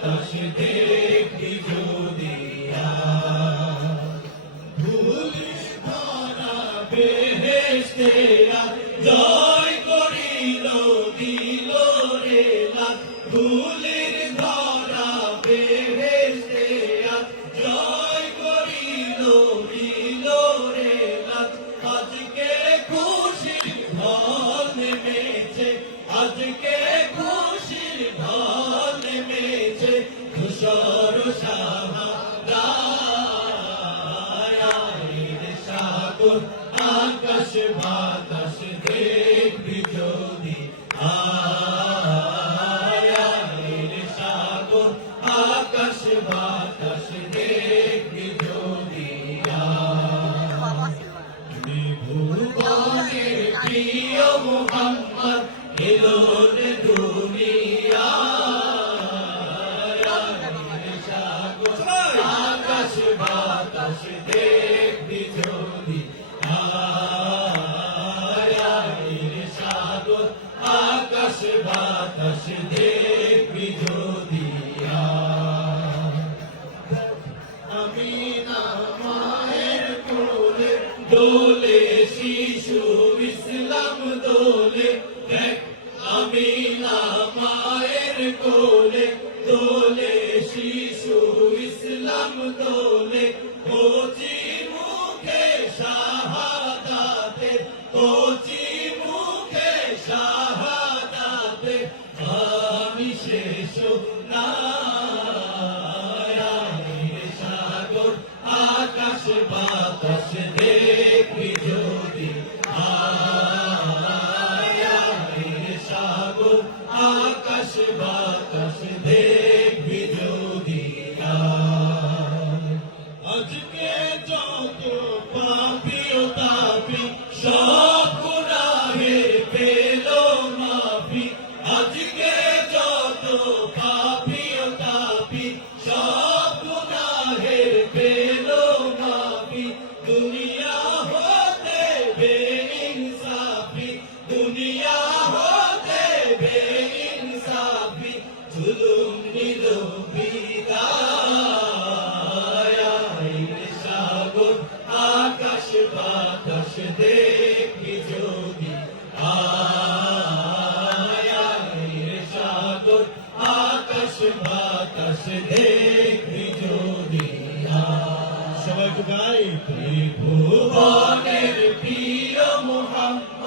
বাতাস দেখি যদি ধুলির ধরা বেহেশতে জয় করিল দিল রে লাখ ধুলির ধরা বেহেশতে জয় করিল দিল রে লাখ আজকে খুশির ঢল নেমেছে আজকে খুশির ঢল নেমেছে ধূসর শাহাদায়ের সাগর আকাশ বাতাস দেখবি যদি আয়ার সাগর আকাশ বাতাস দেখবি যদি ভুবনের প্রিয় মুহাম্মদ এলো রে দুনিয়ায় সাগর আকাশ বাতাস দেখবি যদি আয়ার সাগর আকাশ বাতাস দেখবি যদি আমিনা মায়ের কোলে দোলে শিশু ইসলাম দোলে দেখ আমিনা মায়ের কোলে দোলে শিশু ইসলাম দোলে কচি মুখে শাহাদাতে কচি মুখে শাহাদাতে আমি শেষ না সাগর আকাশ বাতাস দেখবি যদি সাগর আকাশ বাতাস দেখবি যদি আজকে যত পাপি ও তাপি সব গুনাহের পেল মাফি আজকে যত পাপি ও তাপি সব গুনাহের পেল মাফি দুনিয়া হতে বেইনসাফি দুনিয়া হতে বেইনসাফি জুলুম নিল বিদায় সাগর আকাশ বাতাস দেখবি যদি আয়ার সাগর আকাশ বাতাস দেখবি যদি সবাই গাই ভুবনের প্রিয় মুহাম্মদ